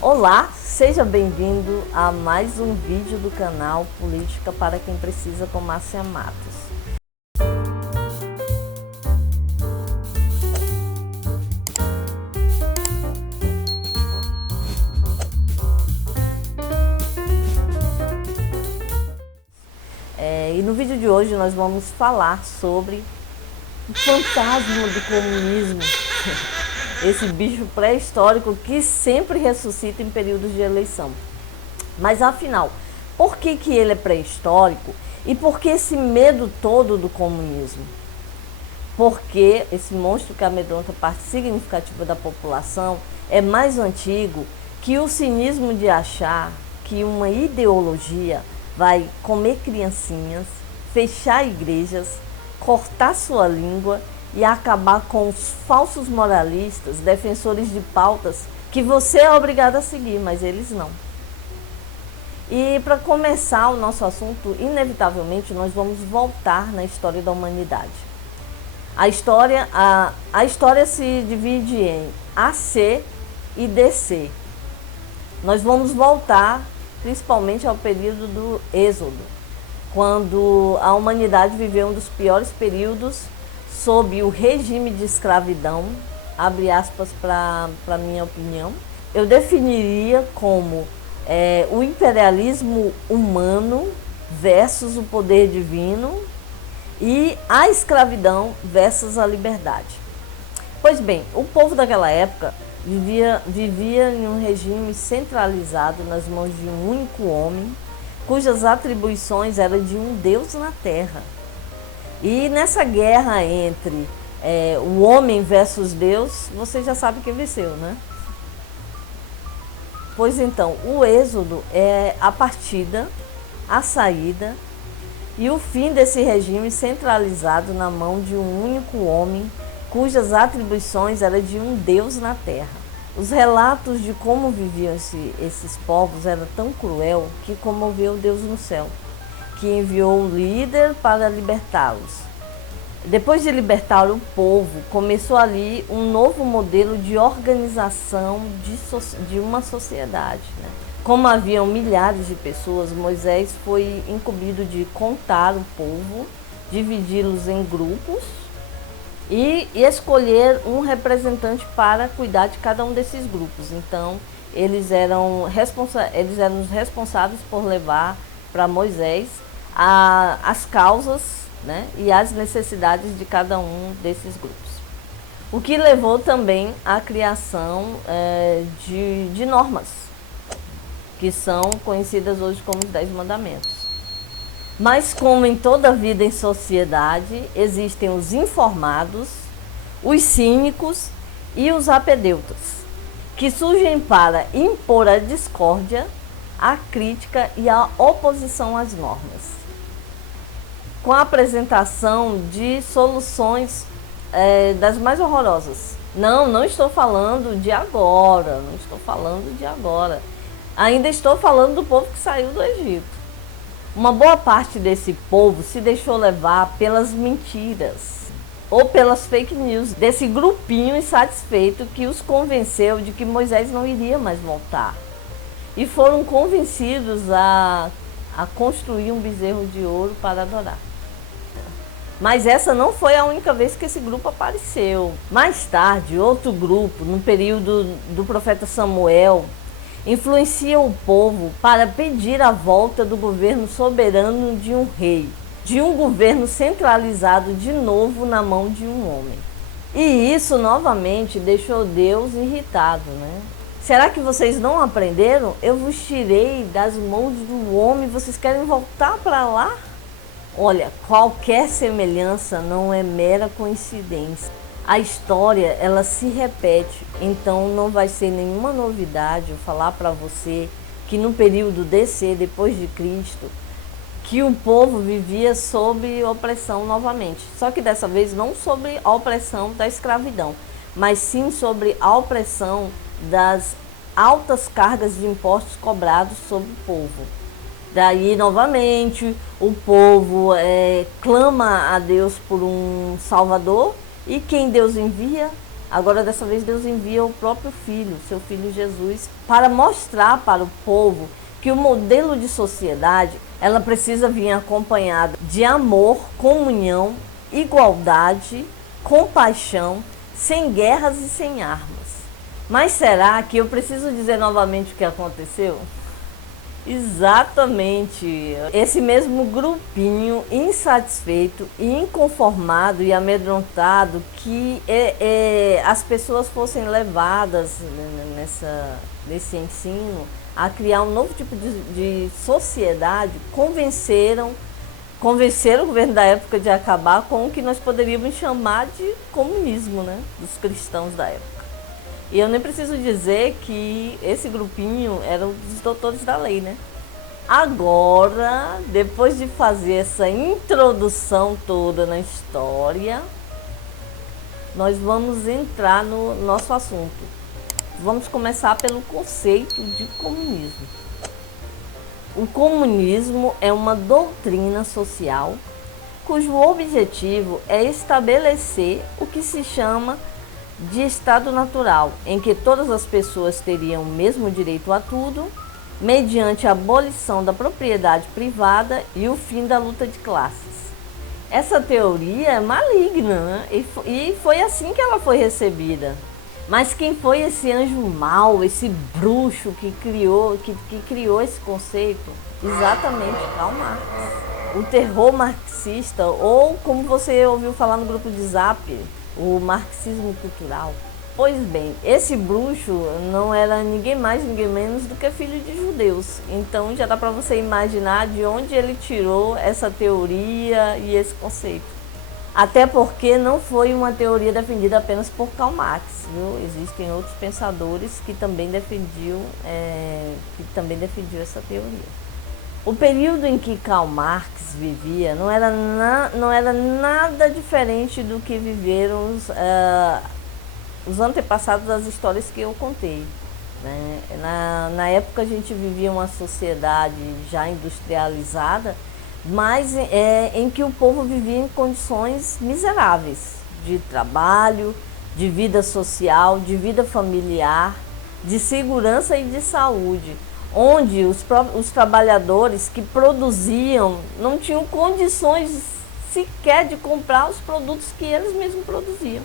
Olá, seja bem-vindo a mais um vídeo do canal Política para quem precisa com Márcia Matos. E no vídeo de hoje nós vamos falar sobre o fantasma do comunismo, esse bicho pré-histórico que sempre ressuscita em períodos de eleição. Mas afinal, por que ele é pré-histórico e por que esse medo todo do comunismo? Porque esse monstro que amedronta parte significativa da população é mais antigo que o cinismo de achar que uma ideologia vai comer criancinhas, fechar igrejas, cortar sua língua e acabar com os falsos moralistas, defensores de pautas que você é obrigado a seguir, mas eles não. E para começar o nosso assunto, inevitavelmente nós vamos voltar na história da humanidade. A história se divide em AC e DC. Nós vamos voltar principalmente ao período do Êxodo, quando a humanidade viveu um dos piores períodos sob o regime de escravidão, abre aspas para minha opinião. Eu definiria como o imperialismo humano versus o poder divino e a escravidão versus a liberdade. Pois bem, o povo daquela época vivia em um regime centralizado nas mãos de um único homem, cujas atribuições eram de um Deus na terra. E nessa guerra entre o homem versus Deus, você já sabe quem venceu, né? Pois então, o êxodo é a partida, a saída e o fim desse regime centralizado na mão de um único homem, cujas atribuições eram de um Deus na terra. Os relatos de como viviam esses povos eram tão cruel que comoveu Deus no céu, que enviou um líder para libertá-los. Depois de libertar o povo, começou ali um novo modelo de organização de uma sociedade, né? Como haviam milhares de pessoas, Moisés foi incumbido de contar o povo, dividi-los em grupos e escolher um representante para cuidar de cada um desses grupos. Então, eles eram os responsáveis por levar para Moisés as causas, né, e as necessidades de cada um desses grupos. O que levou também à criação de normas, que são conhecidas hoje como os 10 Mandamentos. Mas como em toda vida em sociedade, existem os informados, os cínicos e os apedeutas, que surgem para impor a discórdia, a crítica e a oposição às normas, com a apresentação de soluções das mais horrorosas. Não estou falando de agora, Ainda estou falando do povo que saiu do Egito. Uma boa parte desse povo se deixou levar pelas mentiras ou pelas fake news desse grupinho insatisfeito que os convenceu de que Moisés não iria mais voltar. E foram convencidos a construir um bezerro de ouro para adorar. Mas essa não foi a única vez que esse grupo apareceu. Mais tarde, outro grupo, no período do profeta Samuel, influencia o povo para pedir a volta do governo soberano de um rei, de um governo centralizado de novo na mão de um homem. E isso novamente deixou Deus irritado, né? Será que vocês não aprenderam? Eu vos tirei das mãos do homem, vocês querem voltar para lá? Olha, qualquer semelhança não é mera coincidência. A história, ela se repete, então não vai ser nenhuma novidade eu falar para você que no período DC, depois de Cristo, que o povo vivia sob opressão novamente. Só que dessa vez não sobre a opressão da escravidão, mas sim sobre a opressão das altas cargas de impostos cobrados sobre o povo. Daí, novamente, o povo clama a Deus por um Salvador. E quem Deus envia? Agora, dessa vez, Deus envia o próprio Filho, seu Filho Jesus, para mostrar para o povo que o modelo de sociedade, ela precisa vir acompanhada de amor, comunhão, igualdade, compaixão, sem guerras e sem armas. Mas será que eu preciso dizer novamente o que aconteceu? Exatamente. Esse mesmo grupinho insatisfeito, inconformado e amedrontado que as pessoas fossem levadas nesse ensino a criar um novo tipo de sociedade, convenceram o governo da época de acabar com o que nós poderíamos chamar de comunismo, né, dos cristãos da época. E eu nem preciso dizer que esse grupinho era dos doutores da lei, né? Agora, depois de fazer essa introdução toda na história, nós vamos entrar no nosso assunto. Vamos começar pelo conceito de comunismo. O comunismo é uma doutrina social cujo objetivo é estabelecer o que se chama de estado natural, em que todas as pessoas teriam o mesmo direito a tudo, mediante a abolição da propriedade privada e o fim da luta de classes. Essa teoria é maligna, né? E foi assim que ela foi recebida. Mas quem foi esse anjo mau, esse bruxo que criou esse conceito? Exatamente, Karl Marx. O terror marxista, ou como você ouviu falar no grupo de Zap, o marxismo cultural. Pois bem, esse bruxo não era ninguém mais, ninguém menos do que filho de judeus. Então já dá para você imaginar de onde ele tirou essa teoria e esse conceito. Até porque não foi uma teoria defendida apenas por Karl Marx, viu? Existem outros pensadores que também defendiam essa teoria. O período em que Karl Marx vivia não era nada diferente do que viveram os antepassados das histórias que eu contei, né? Na época a gente vivia uma sociedade já industrializada, mas em que o povo vivia em condições miseráveis de trabalho, de vida social, de vida familiar, de segurança e de saúde, onde os trabalhadores que produziam não tinham condições sequer de comprar os produtos que eles mesmos produziam.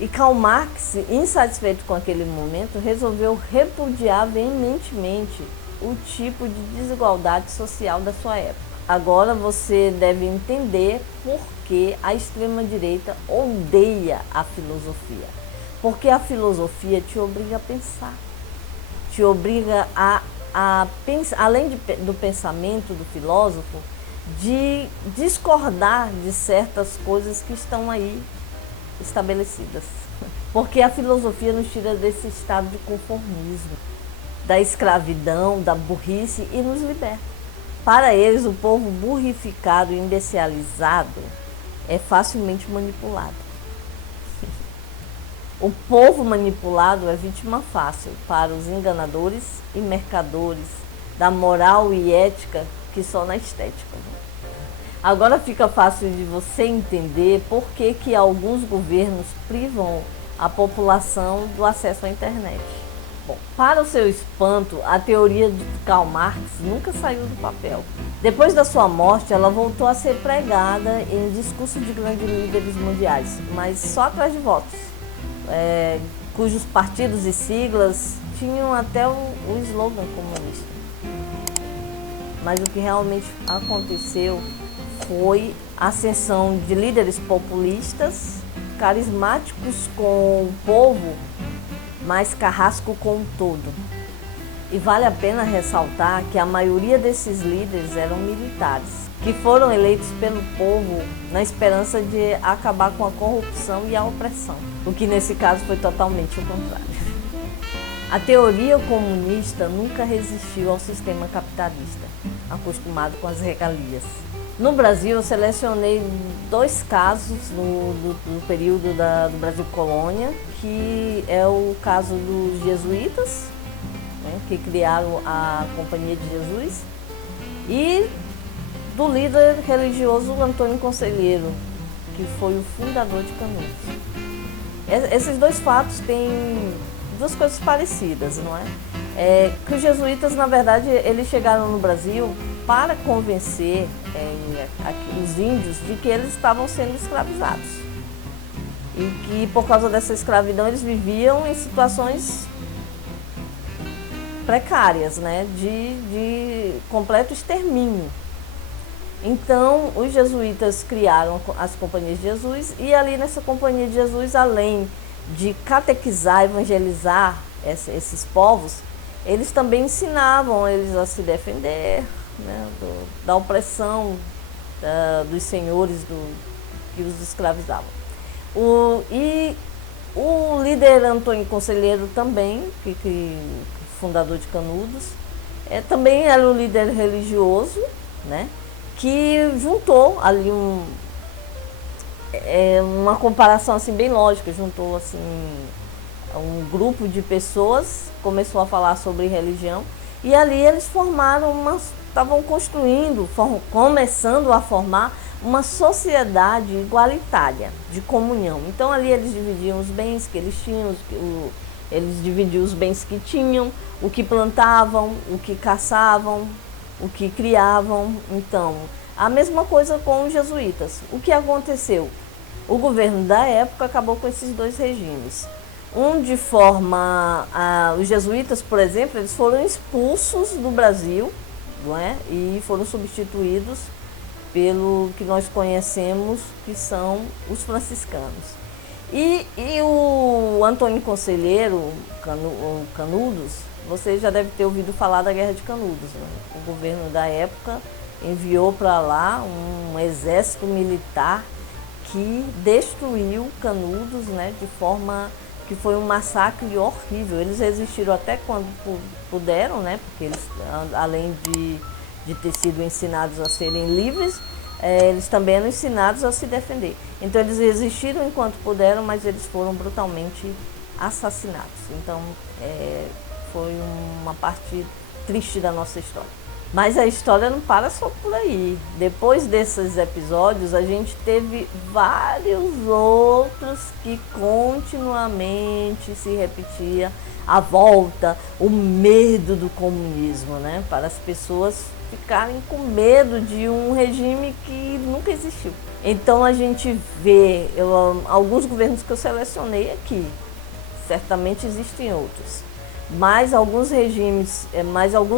E Karl Marx, insatisfeito com aquele momento, resolveu repudiar veementemente o tipo de desigualdade social da sua época. Agora você deve entender por que a extrema-direita odeia a filosofia. Porque a filosofia te obriga a pensar, te obriga a pensar, além do pensamento do filósofo, de discordar de certas coisas que estão aí estabelecidas. Porque a filosofia nos tira desse estado de conformismo, da escravidão, da burrice e nos liberta. Para eles, o povo burrificado e imbecilizado é facilmente manipulado. O povo manipulado é vítima fácil para os enganadores e mercadores da moral e ética que só na estética. Agora fica fácil de você entender por que alguns governos privam a população do acesso à internet. Bom, para o seu espanto, a teoria de Karl Marx nunca saiu do papel. Depois da sua morte, ela voltou a ser pregada em discursos de grandes líderes mundiais, mas só atrás de votos, cujos partidos e siglas tinham até o slogan comunista. Mas o que realmente aconteceu foi a ascensão de líderes populistas, carismáticos com o povo, mas carrasco com o todo. E vale a pena ressaltar que a maioria desses líderes eram militares, que foram eleitos pelo povo na esperança de acabar com a corrupção e a opressão, o que nesse caso foi totalmente o contrário. A teoria comunista nunca resistiu ao sistema capitalista, acostumado com as regalias. No Brasil, eu selecionei 2 casos do período do Brasil Colônia, que é o caso dos jesuítas, né, que criaram a Companhia de Jesus, e do líder religioso Antônio Conselheiro, que foi o fundador de Canudos. Esses dois fatos têm duas coisas parecidas, não é? Que os jesuítas, na verdade, eles chegaram no Brasil para convencer os índios de que eles estavam sendo escravizados. E que, por causa dessa escravidão, eles viviam em situações precárias, né? De completo extermínio. Então, os jesuítas criaram as Companhias de Jesus e ali nessa Companhia de Jesus, além de catequizar, evangelizar esses povos, eles também ensinavam eles a se defender, né, da opressão dos senhores que os escravizavam. E o líder Antônio Conselheiro também, fundador de Canudos, também era um líder religioso, né, que juntou ali uma comparação assim, bem lógica, juntou assim, um grupo de pessoas, começou a falar sobre religião, e ali eles estavam começando a formar uma sociedade igualitária, de comunhão. Então ali eles dividiam os bens que eles tinham, eles dividiam os bens que tinham, o que plantavam, o que caçavam, o que criavam. Então, a mesma coisa com os jesuítas. O que aconteceu? O governo da época acabou com esses dois regimes. Os jesuítas, por exemplo, eles foram expulsos do Brasil, não é? E foram substituídos pelo que nós conhecemos, que são os franciscanos. E o Antônio Conselheiro, Canudos, você já deve ter ouvido falar da Guerra de Canudos, né? O governo da época enviou para lá um exército militar que destruiu Canudos, né, de forma que foi um massacre horrível. Eles resistiram até quando puderam, né, porque eles, além de ter sido ensinados a serem livres, eles também eram ensinados a se defender. Então eles resistiram enquanto puderam, mas eles foram brutalmente assassinados. Então foi uma parte triste da nossa história. Mas a história não para só por aí. Depois desses episódios, a gente teve vários outros que continuamente se repetia a volta, o medo do comunismo, né? Para as pessoas ficarem com medo de um regime que nunca existiu. Então a gente vê alguns governos que eu selecionei aqui, certamente existem outros. Mas alguns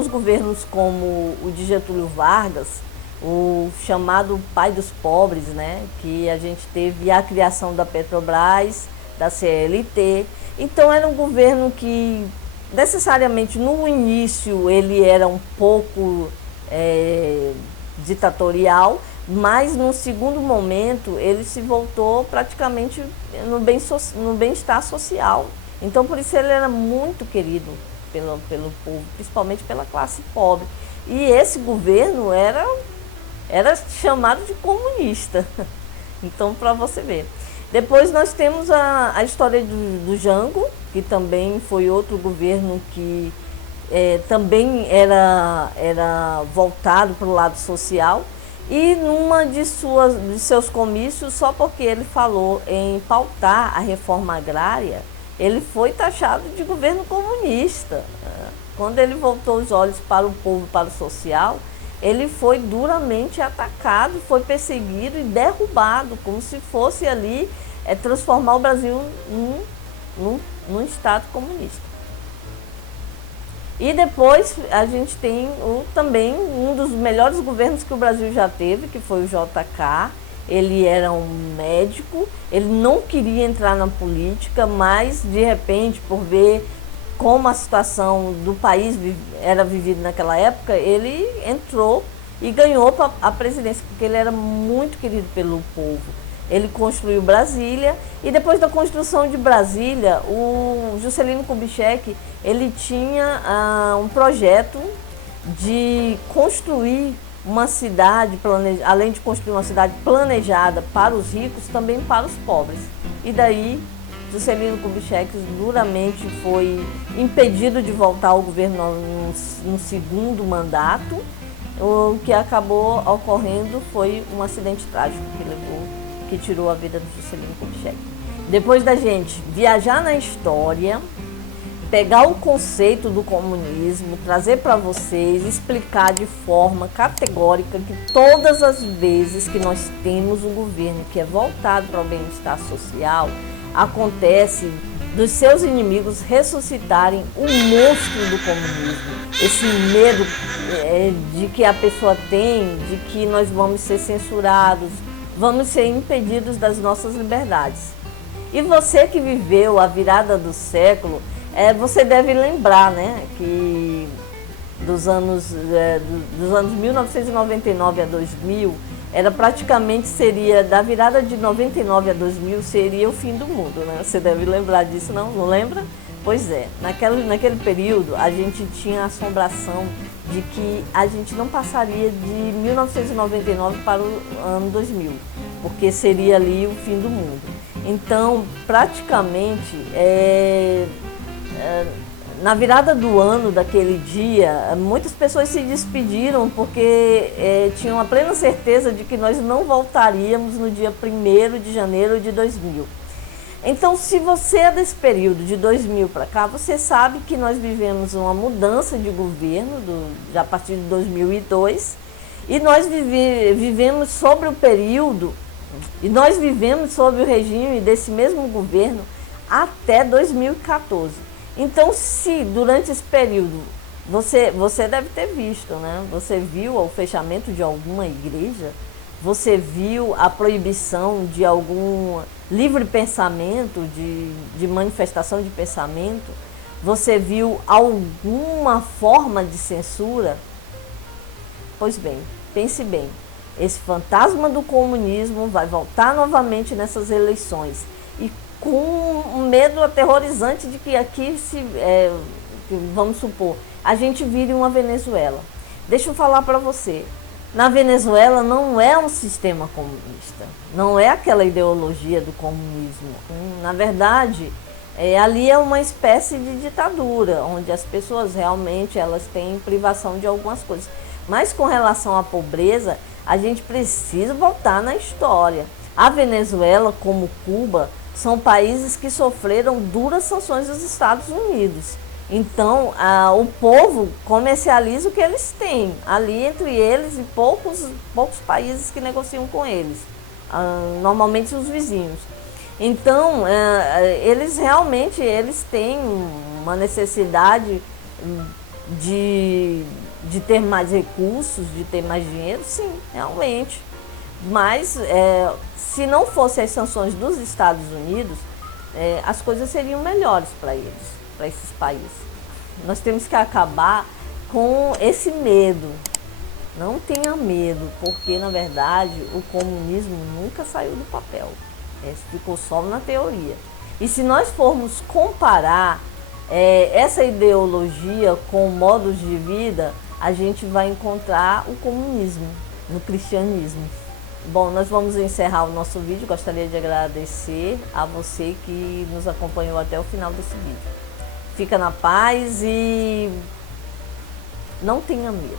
governos como o de Getúlio Vargas, o chamado pai dos pobres, né, que a gente teve a criação da Petrobras, da CLT. Então era um governo que necessariamente no início ele era um pouco ditatorial, mas no segundo momento ele se voltou praticamente no bem-estar social. Então, por isso ele era muito querido pelo povo, principalmente pela classe pobre. E esse governo era chamado de comunista. Então, para você ver. Depois nós temos a história do Jango, que também foi outro governo que também era voltado para o lado social. E numa de seus comícios, só porque ele falou em pautar a reforma agrária, ele foi taxado de governo comunista. Quando ele voltou os olhos para o povo, para o social, ele foi duramente atacado, foi perseguido e derrubado, como se fosse ali transformar o Brasil num Estado comunista. E depois a gente tem também um dos melhores governos que o Brasil já teve, que foi o JK. Ele era um médico, ele não queria entrar na política, mas de repente, por ver como a situação do país era vivida naquela época, ele entrou e ganhou a presidência, porque ele era muito querido pelo povo. Ele construiu Brasília e depois da construção de Brasília, o Juscelino Kubitschek, ele tinha um projeto de construir uma cidade, além de construir uma cidade planejada para os ricos, também para os pobres. E daí, Juscelino Kubitschek duramente foi impedido de voltar ao governo no segundo mandato. O que acabou ocorrendo foi um acidente trágico que tirou a vida do Juscelino Kubitschek. Depois da gente viajar na história, pegar o conceito do comunismo, trazer para vocês, explicar de forma categórica que todas as vezes que nós temos um governo que é voltado para o bem-estar social, acontece dos seus inimigos ressuscitarem o monstro do comunismo. Esse medo de que a pessoa tem, de que nós vamos ser censurados, vamos ser impedidos das nossas liberdades. E você que viveu a virada do século, você deve lembrar, né, que dos anos 1999 a 2000, seria da virada de 99 a 2000 seria o fim do mundo, né? Você deve lembrar disso, não? Não lembra? Pois é, naquele período a gente tinha a assombração de que a gente não passaria de 1999 para o ano 2000, porque seria ali o fim do mundo. Então, praticamente, na virada do ano daquele dia, muitas pessoas se despediram porque tinham a plena certeza de que nós não voltaríamos no dia 1º de janeiro de 2000. Então, se você é desse período de 2000 para cá, você sabe que nós vivemos uma mudança de governo já a partir de 2002 e nós vivemos sobre o período, e nós vivemos sob o regime desse mesmo governo até 2014. Então, se durante esse período você deve ter visto, né? Você viu o fechamento de alguma igreja, você viu a proibição de algum livre pensamento, de manifestação de pensamento, você viu alguma forma de censura? Pois bem, pense bem, esse fantasma do comunismo vai voltar novamente nessas eleições e com um medo aterrorizante de que aqui vamos supor, a gente vire uma Venezuela. Deixa eu falar para você, na Venezuela não é um sistema comunista, não é aquela ideologia do comunismo. Na verdade, ali é uma espécie de ditadura, onde as pessoas realmente elas têm privação de algumas coisas. Mas com relação à pobreza, a gente precisa voltar na história. A Venezuela, como Cuba, são países que sofreram duras sanções dos Estados Unidos. Então, o povo comercializa o que eles têm, ali entre eles e poucos países que negociam com eles, normalmente os vizinhos. Então, eles realmente têm uma necessidade de ter mais recursos, de ter mais dinheiro, sim, realmente. Mas, se não fossem as sanções dos Estados Unidos, as coisas seriam melhores para eles, para esses países. Nós temos que acabar com esse medo. Não tenha medo, porque, na verdade, o comunismo nunca saiu do papel. Ficou só na teoria. E se nós formos comparar essa ideologia com modos de vida, a gente vai encontrar o comunismo no cristianismo. Bom, nós vamos encerrar o nosso vídeo. Gostaria de agradecer a você que nos acompanhou até o final desse vídeo. Fica na paz e não tenha medo.